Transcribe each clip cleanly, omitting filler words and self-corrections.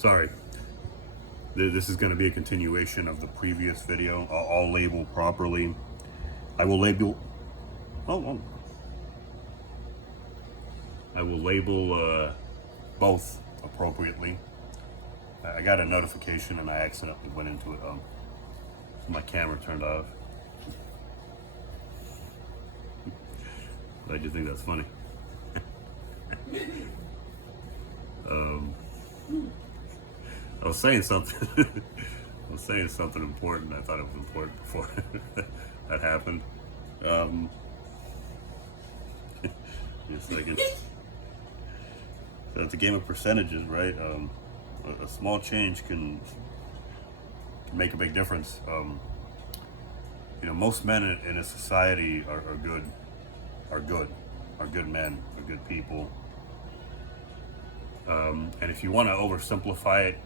Sorry. This is going to be a continuation of the previous video. I'll label properly. I will label. Oh. I will label both appropriately. I got a notification and I accidentally went into it. My camera turned off. I just think that's funny. I was saying something. I was saying something important. I thought it was important before that happened. Just like it's a game of percentages, right? A small change can make a big difference. Most men in a society are good men, are good people. And if you want to oversimplify it,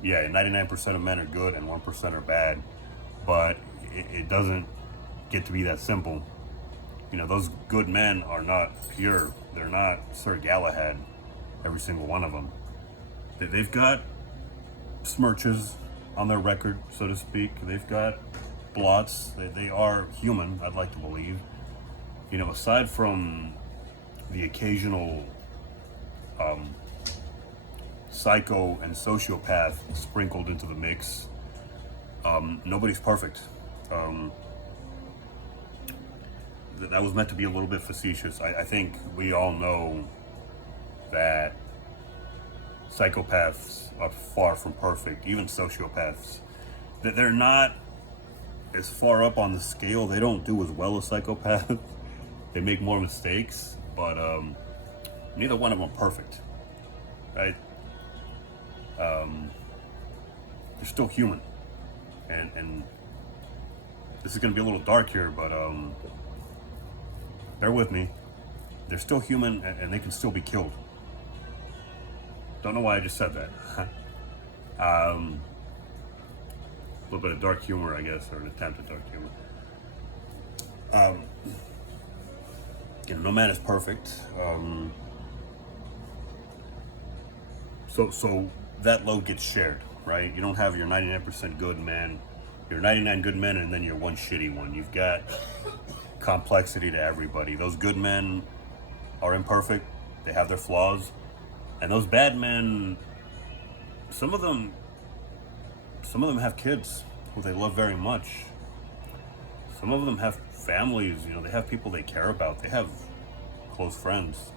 yeah, 99% of men are good and 1% are bad, but it doesn't get to be that simple. Those good men are not pure. They're not Sir Galahad, every single one of them. They've got smirches on their record, so to speak. They've got blots. They are human, I'd like to believe. Aside from the occasional psycho and sociopath sprinkled into the mix, nobody's perfect. That was meant to be a little bit facetious. I think we all know that psychopaths are far from perfect, even sociopaths. That they're not as far up on the scale. They don't do as well as psychopaths. They make more mistakes, but neither one of them are perfect, right? They're still human, and this is going to be a little dark here, but bear with me. They're still human, and they can still be killed. Don't know why I just said that. A little bit of dark humor, I guess, or an attempt at dark humor. No man is perfect. So that load gets shared, right? You don't have your 99% good man, your 99 good men, and then your one shitty one. You've got complexity to everybody. Those good men are imperfect. They have their flaws. And those bad men, some of them have kids who they love very much. Some of them have families, they have people they care about. They have close friends.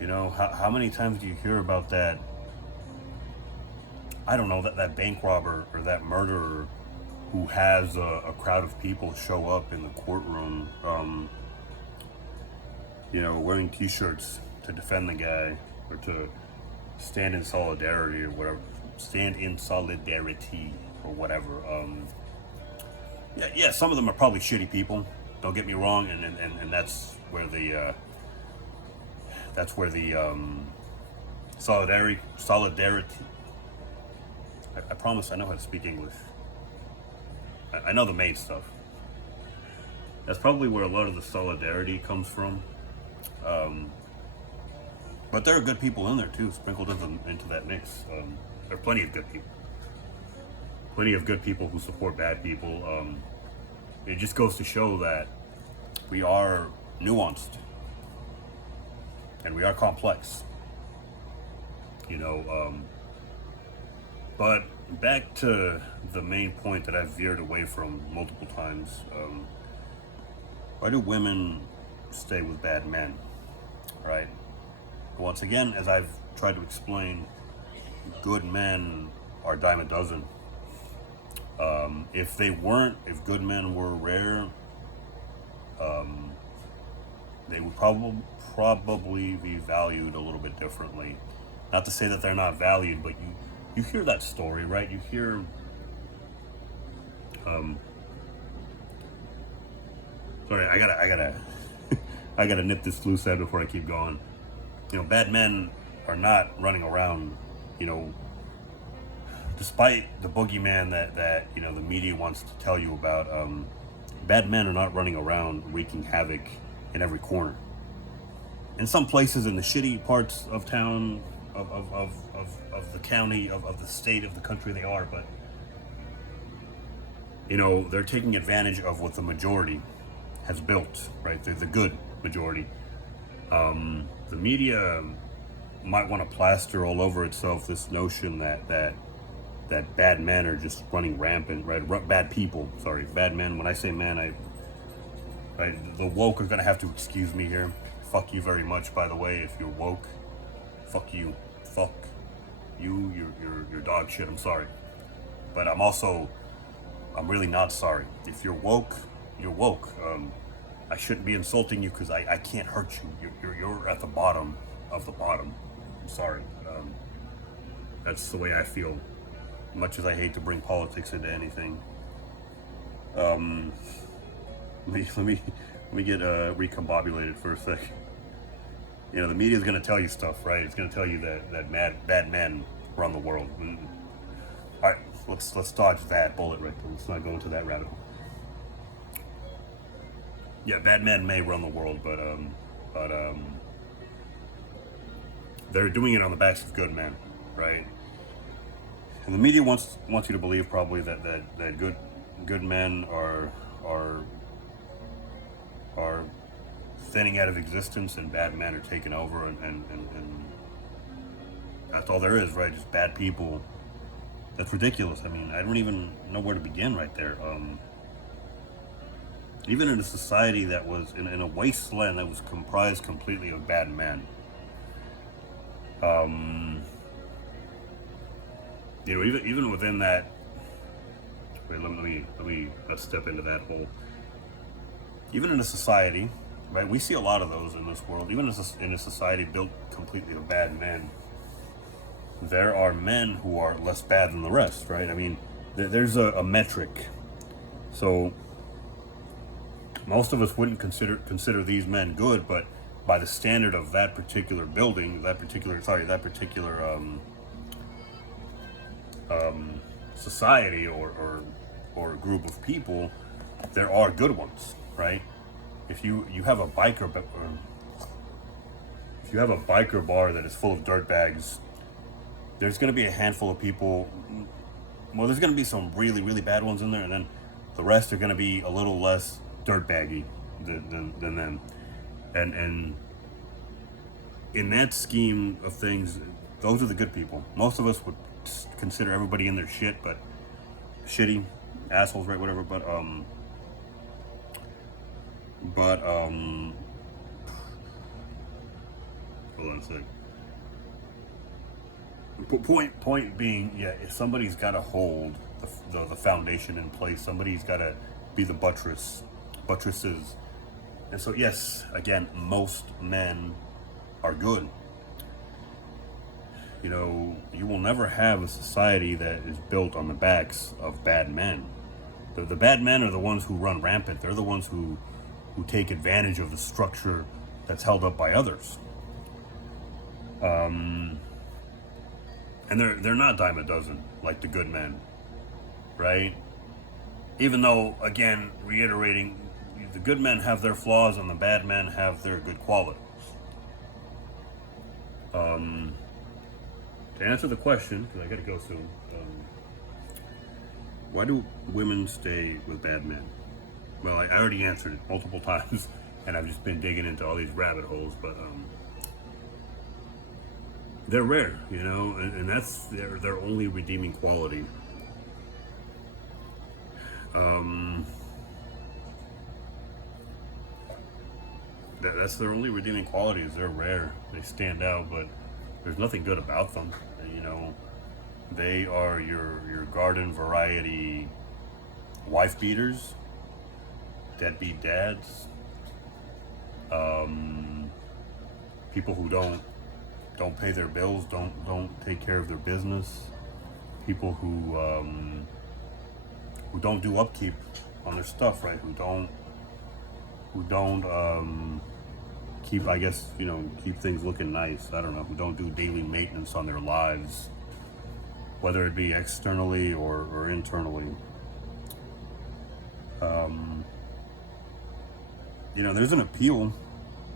How many times do you hear about that, I don't know, that bank robber or that murderer who has a crowd of people show up in the courtroom, wearing t-shirts to defend the guy or to stand in solidarity or whatever, Yeah, some of them are probably shitty people. Don't get me wrong, and that's where the solidarity. I promise I know how to speak English. I know the main stuff. That's probably where a lot of the solidarity comes from. But there are good people in there too, sprinkled into that mix. There are plenty of good people. Plenty of good people who support bad people. It just goes to show that we are nuanced and we are complex. But back to the main point that I've veered away from multiple times. Why do women stay with bad men, right? Once again, as I've tried to explain, good men are a dime a dozen. If good men were rare, they would probably be valued a little bit differently. Not to say that they're not valued, but you hear that story, right? You hear sorry, I gotta I gotta nip this loose end before I keep going. Bad men are not running around, despite the boogeyman that the media wants to tell you about. Bad men are not running around wreaking havoc in every corner. In some places, in the shitty parts of town, of the county, of the state, of the country they are, but they're taking advantage of what the majority has built, right? They're the good majority. The media might want to plaster all over itself this notion that bad men are just running rampant, right? Bad people, sorry, bad men. When I say man, right, the woke are gonna have to excuse me here. Fuck you very much, by the way, if you're woke. Fuck you. Fuck you. You're dog shit. I'm sorry, but I'm really not sorry. If you're woke, you're woke. I shouldn't be insulting you because I can't hurt you. You're at the bottom of the bottom. I'm sorry. That's the way I feel. Much as I hate to bring politics into anything. Let me get recombobulated for a second. The media is going to tell you stuff, right? It's going to tell you that bad men run the world. All right, let's dodge that bullet right there. Let's not go into that rabbit hole. Yeah, bad men may run the world, but they're doing it on the backs of good men, right? And the media wants you to believe probably that good men are thinning out of existence and bad men are taking over, and that's all there is, right? Just bad people. That's ridiculous. I mean, I don't even know where to begin right there. Even in a society that was in a wasteland that was comprised completely of bad men, even within that. Wait, let me let's step into that hole. Even in a society, right? We see a lot of those in this world. Even in a society built completely of bad men, there are men who are less bad than the rest, right? I mean, there's a metric. So most of us wouldn't consider these men good, but by the standard of that particular building, that particular society or group of people, there are good ones, right? If you have a biker bar that is full of dirtbags, there's going to be a handful of people. Well, there's going to be some really, really bad ones in there, and then the rest are going to be a little less dirtbaggy than them. And in that scheme of things, those are the good people. Most of us would consider everybody in their shit, but shitty assholes, right? Whatever. But hold on a sec. Point being, yeah, if somebody's got to hold the foundation in place, somebody's got to be the buttresses. And so, yes, again, most men are good. You will never have a society that is built on the backs of bad men. The bad men are the ones who run rampant. They're the ones who take advantage of the structure that's held up by others. And they're not dime a dozen like the good men, right? Even though, again, reiterating, the good men have their flaws and the bad men have their good qualities. To answer the question, because I got to go soon, why do women stay with bad men? Well, I already answered it multiple times, and I've just been digging into all these rabbit holes, but they're rare, and that's their only redeeming quality. That's their only redeeming quality, is they're rare. They stand out, but there's nothing good about them. They are your garden variety wife beaters, deadbeat dads, people who don't pay their bills, don't take care of their business, people who don't do upkeep on their stuff, right? Who don't keep, I guess, keep things looking nice. I don't know. Who don't do daily maintenance on their lives, whether it be externally or internally. There's an appeal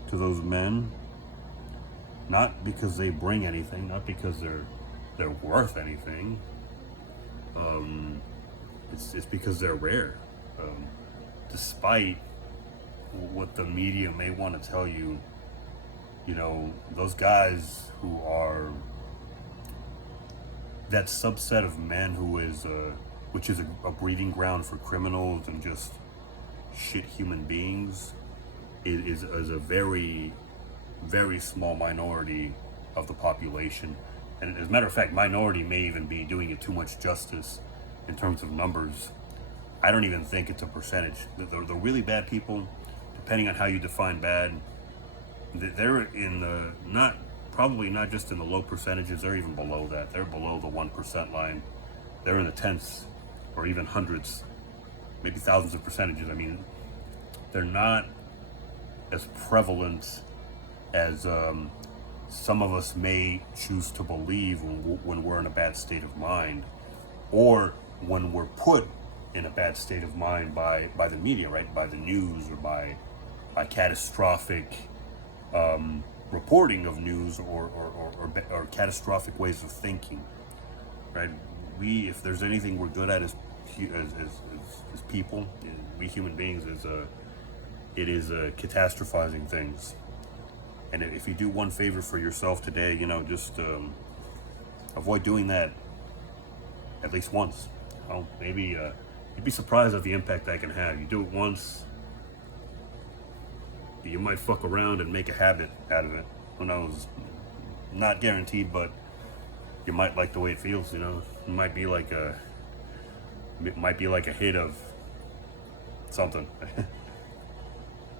to those men Not because they bring anything, not because they're worth anything. It's because they're rare. Despite what the media may want to tell you, you know, those guys who are that subset of men who is, which is a breeding ground for criminals and just shit human beings, is a very, very small minority of the population. And as a matter of fact, minority may even be doing it too much justice in terms of numbers. I don't even think it's a percentage. The really bad people, depending on how you define bad, they're in the probably not just in the low percentages. They're even below that. They're below the 1% line. They're in the tenths or even hundreds, maybe thousands of percentages. I mean, they're not as prevalent as some of us may choose to believe when we're in a bad state of mind, or when we're put in a bad state of mind by the media, right? By the news, or by catastrophic reporting of news, or catastrophic ways of thinking, right? If there's anything we're good at as people, we human beings, it is catastrophizing things. And if you do one favor for yourself today, you know, just avoid doing that at least once. Well, maybe you'd be surprised at the impact that can have. You do it once, you might fuck around and make a habit out of it. Who knows? Not guaranteed, but you might like the way it feels. You know, it might be like a hit of something.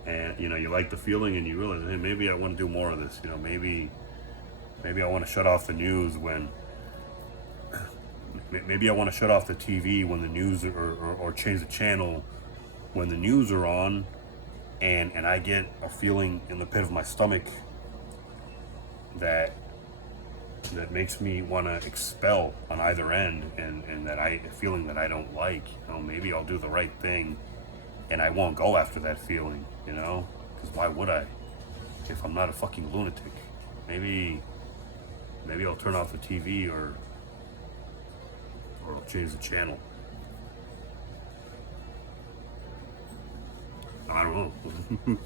And you know, you like the feeling, and you realize, hey, maybe I want to do more of this. You know, maybe I want to shut off the news when. Maybe I want to shut off the TV when the news, or change the channel when the news are on, and I get a feeling in the pit of my stomach that makes me want to expel on either end, and that a feeling that I don't like. You know, maybe I'll do the right thing, and I won't go after that feeling. You know, because why would I if I'm not a fucking lunatic? Maybe I'll turn off the TV, or I'll change the channel. I don't know.